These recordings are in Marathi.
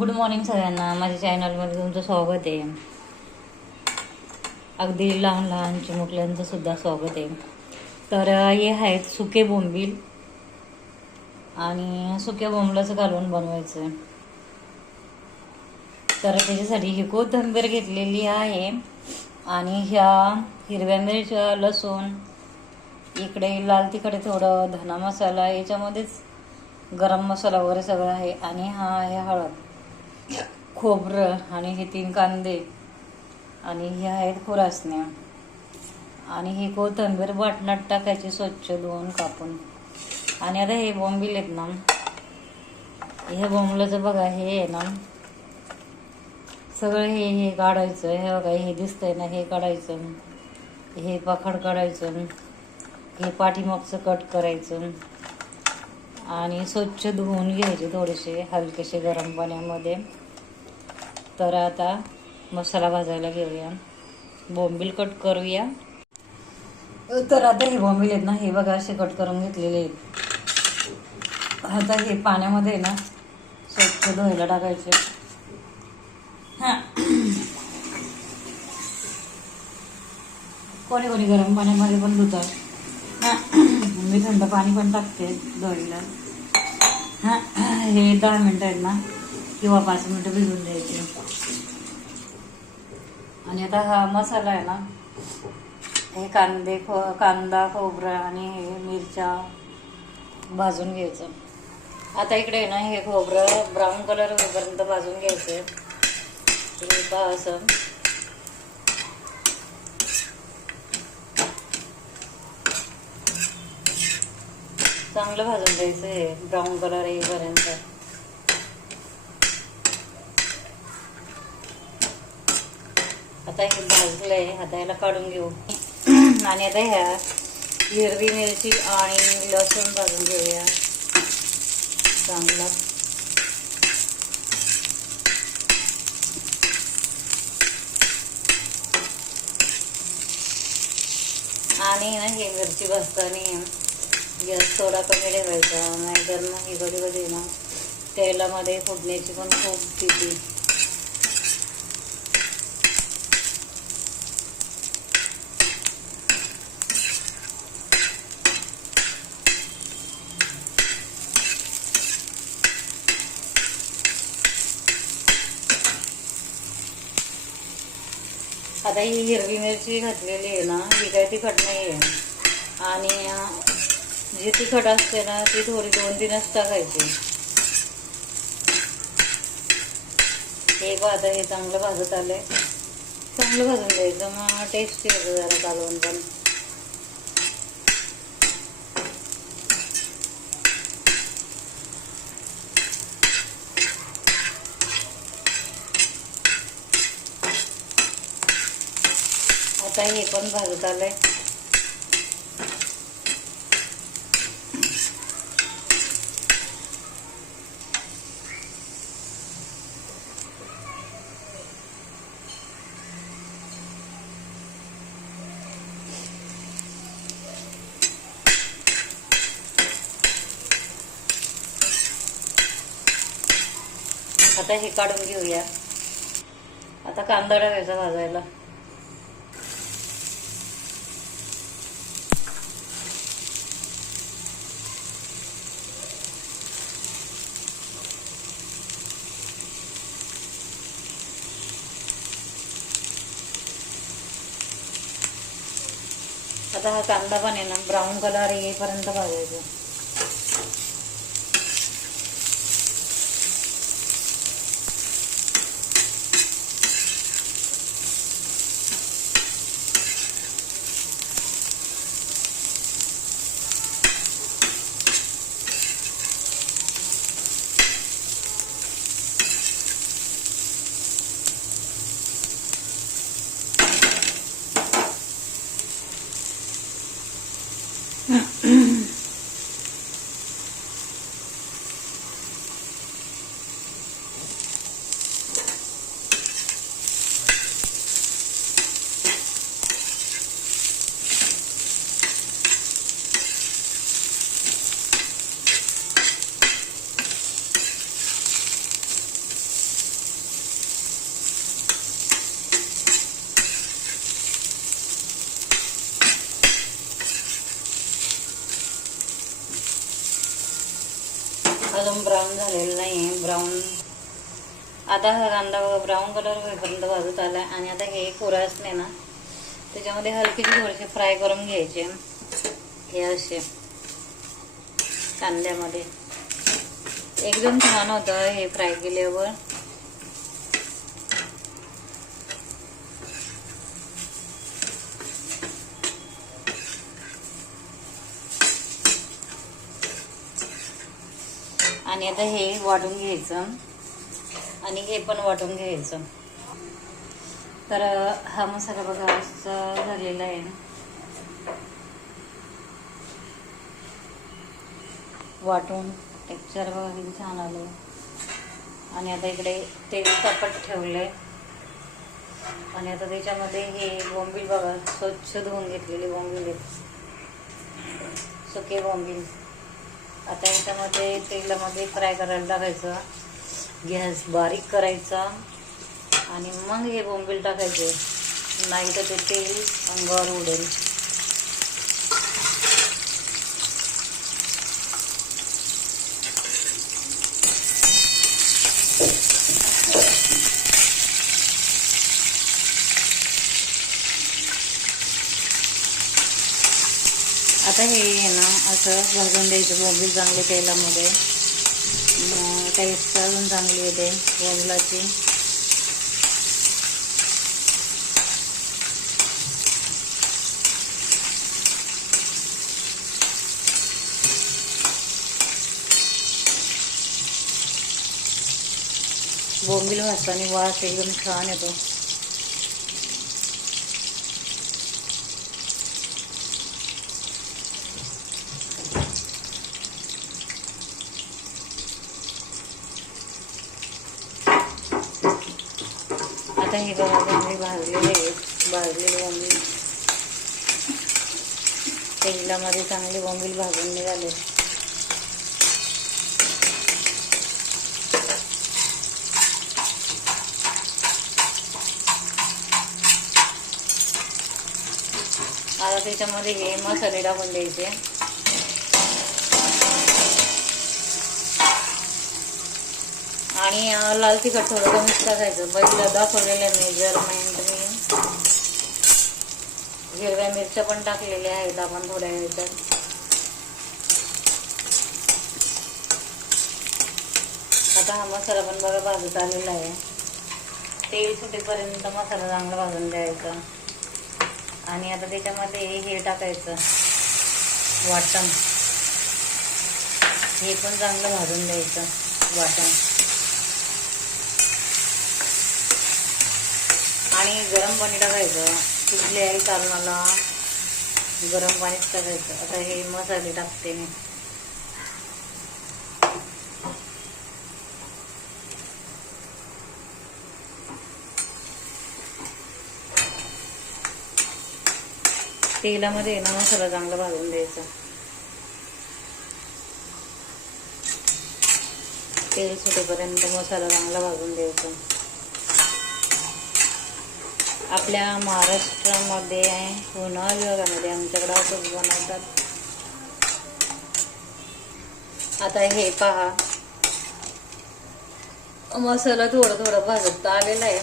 गुड मॉर्निंग सगळ्यांना. माझ्या चॅनलमध्ये तुमचं स्वागत आहे. अगदी लहान लहान चिमुकल्यांचं सुद्धा स्वागत आहे. तर हे आहेत सुके बोंबील आणि सुक्या बोंबलाचं घालून बनवायचं. आहे तर त्याच्यासाठी ही कोथंबीर घेतलेली आहे आणि ह्या हिरव्या मिरच्या लसूण इकडे लाल तिकडे थोडं धना मसाला याच्यामध्येच गरम मसाला वगैरे सगळं आहे आणि हा आहे हळद. खोबरं आणि हे तीन कांदे आणि हे आहेत खुरासण्या. आणि हे कोथंबीर वाटणात टाकायची स्वच्छ धुवून कापून. आणि आता हे बॉम्बिल आहेत ना हे बॉम्बलाचं बघा हे आहे ना सगळं हे हे काढायचं. हे बघा हे दिसतंय ना हे काढायचं. हे पाखड काढायचं. हे पाठीमागचं कट करायचं. आणि स्वच्छ धुवून घ्यायचे थोडेसे हलकेसे गरम पाण्यामध्ये. तर आता मसाला भाजायला घेऊया. बोंबील कट करूया. तर आता हे बोंबील आहेत ना हे बघा असे कट करून घेतलेले आहेत. आता हे पाण्यामध्ये ना स्वच्छ धुवायला टाकायचे. कोणी कोणी गरम पाण्यामध्ये पण धुतात. हा. मी थंड पाणी पण टाकते धुवायला हां हे दहा मिनटं आहेत ना किंवा पाच मिनटं भिजून द्यायचे. आणि आता हा मसाला आहे ना हे कांदे खो कांदा खोबरा आणि हे मिरच्या भाजून घ्यायचं. आता इकडे आहे ना हे खोबरं ब्राऊन कलर होईपर्यंत भाजून घ्यायचं. असं. चांगलं भाजून द्यायचं हे ब्राऊन कलर येईपर्यंत. आता हे भाजलंय आता याला काढून घेऊ. आणि आता ह्या हिरवी मिरची आणि लसूण भाजून घेऊया. चांगला. आणि ना हे मिरची भाजताना गॅस थोडा कमी ठेवायचा नाहीतर मग ही कधी कधी ना तेलामध्ये फोडण्याची पण खूप भीती. आता ही हिरवी मिरची घातलेली आहे ना ही काही तिखट नाही आहे. आणि जी तिखट असते ना ती थोडी दोन तीनच टाकायची हे बघ आता हे चांगलं भाजत आलंय. चांगलं भाजून द्यायचं मग टेस्टी होतं जरा कालवण पण. आता हे पण भाजत आलंय. आता हे काढून घेऊया. आता कांदा टाकायचा भाजायला. आता हा कांदा पण आहे ना ब्राऊन कलर येईपर्यंत भाजायचा. आता हा कांदा ब्राऊन कलर होईपर्यंत भाजत आला आणि आता हे कोरा असले ना त्याच्यामध्ये हलकीचे थोडेसे फ्राय करून घ्यायचे. हे असे कांद्यामध्ये. एकदम छान होतं हे फ्राय केल्यावर. आणि आता हे वाढून घ्यायचं. आणि हे पण वाटून घ्यायचं. तर हा मसाला बघा झालेला आहे. वाटून टेक्स्चर बघा किती छान आलं. आणि आता इकडे तेल तापत ठेवलंय. आणि आता त्याच्यामध्ये हे बोंबील बघा स्वच्छ धुवून घेतलेले बोंबील आहेत. सुके बोंबील. आता याच्यामध्ये तेलामध्ये फ्राय करायला टाकायचं. गॅस बारीक करायचा आणि मग हे बोंबील टाकायचे. नाही तर ते तेल अंगावर उडेल. आता हे आहे ना असं भाजून द्यायचं बोंबील चांगले तेलामध्ये. टेस्ट अजून चांगली येते वजलाची बोंबील भाजताना वास एकदम छान येतो. आता हे बघा बोंबील भाजलेले आहेत. भाजलेले बोंबील तेलामध्ये चांगले बांबील भाजून निघाले. आता त्याच्यामध्ये हे मसाले टाकून द्यायचे. आणि लाल तिखट थोडं कमीच टाकायचं. पहिला दाखवलेलं मेजरमेंट मी हिरव्या मिरच्या पण टाकलेल्या आहेत आपण थोड्या ह्याच्यात. आता हा मसाला पण बघा भाजत आलेला आहे. तेल सुटेपर्यंत मसाला चांगला भाजून द्यायचा आणि आता त्याच्यामध्ये हे टाकायचं. वाटण. हे पण चांगलं भाजून द्यायचं वाटण. आणि गरम पाणी टाकायचं कुठले आहे कालनाला गरम पाणीच टाकायचं. आता हे मसाले टाकते मी. तेलामध्ये ना मसाला चांगला भाजून द्यायचा तेल सुटेपर्यंत मसाला चांगला भाजून द्यायचा आपल्या महाराष्ट्रामध्ये पुणे विभागामध्ये आमच्याकडं असंच बनवतात. आता हे पहा. मसाला थोडं थोडं भाजत आलेला आहे.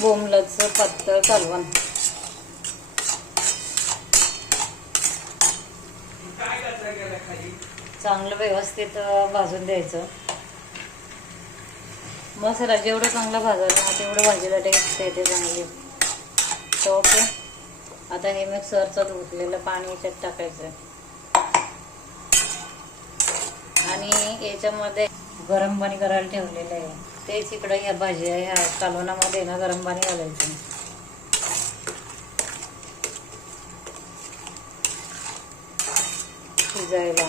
बोमलचं पातळ कालवण. चांगलं व्यवस्थित भाजून द्यायचं. मसाला जेवढं चांगला भाजायला ना तेवढं भाजीला टेस्ट येते चांगली. तर ओके. आता हे मिक्सरचं धुतलेलं पाणी याच्यात टाकायचं आणि याच्यामध्ये गरम पाणी करायला ठेवलेलं आहे. तेच इकडं ह्या भाजी ह्या कालवणामध्ये ना गरम पाणी घालायचं. शिजायला.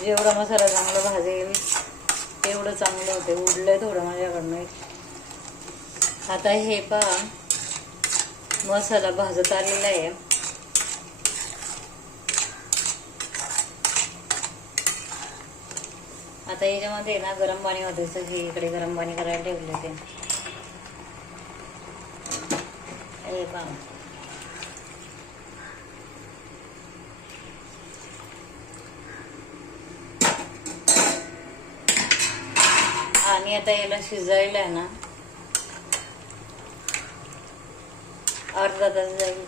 जेवढा मसाला चांगला भाजेल एवढं चांगलं होते उडलंय थोडं माझ्याकडनं. आता हे पहा मसाला भाजत आलेला आहे. आता याच्यामध्ये ना गरम पाणी होते हे इकडे गरम पाणी करायला ठेवले ते. हे पहा. आणि आता याला शिजायला आहे ना अर्धा तास जाईल.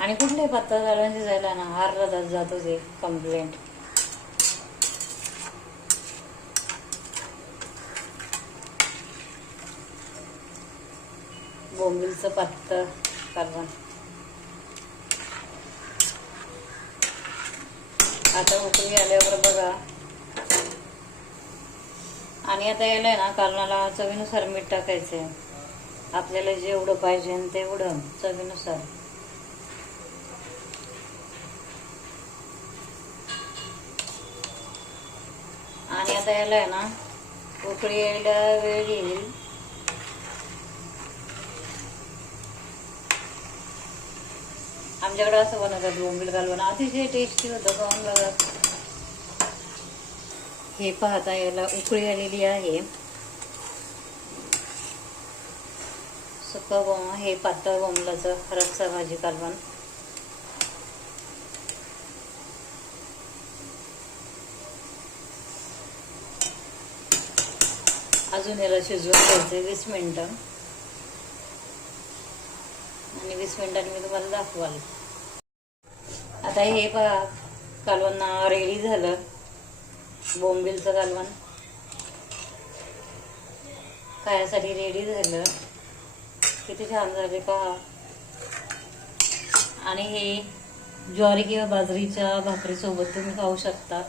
आणि कुठले पातळ झाडून शिजायला ना अर्धा तास जातो ते कम्प्लेंट बोंबिलचं पातळ कालवण आता उकळी आल्यावर बघा. आणि आता याला ना कारणाला चवीनुसार मीठ टाकायचं आहे आपल्याला जेवढं पाहिजे तेवढं चवीनुसार. आणि आता यायला आहे ना उकळी यायला वेळ. येईल आमच्याकडे असं बनवतात बोंबील घालवणं अतिशय टेस्टी होतं खाऊन बघा. हे पाहता याला उकळी आलेली आहे. सुका बोंब हे पातळ बोंबलाचं रस्सा भाजी कालवण. अजून याला शिजवून घ्यायचं वीस मिनटं. आणि वीस मिनिटांनी मी तुम्हाला दाखवाल. आता हे पहा कालवण रेडी झालं. बोंबिलचं कालवण खायासाठी रेडी झालं. किती छान झाले पहा आणि हे ज्वारी किंवा बाजरीच्या भाकरीसोबत तुम्ही खाऊ शकता.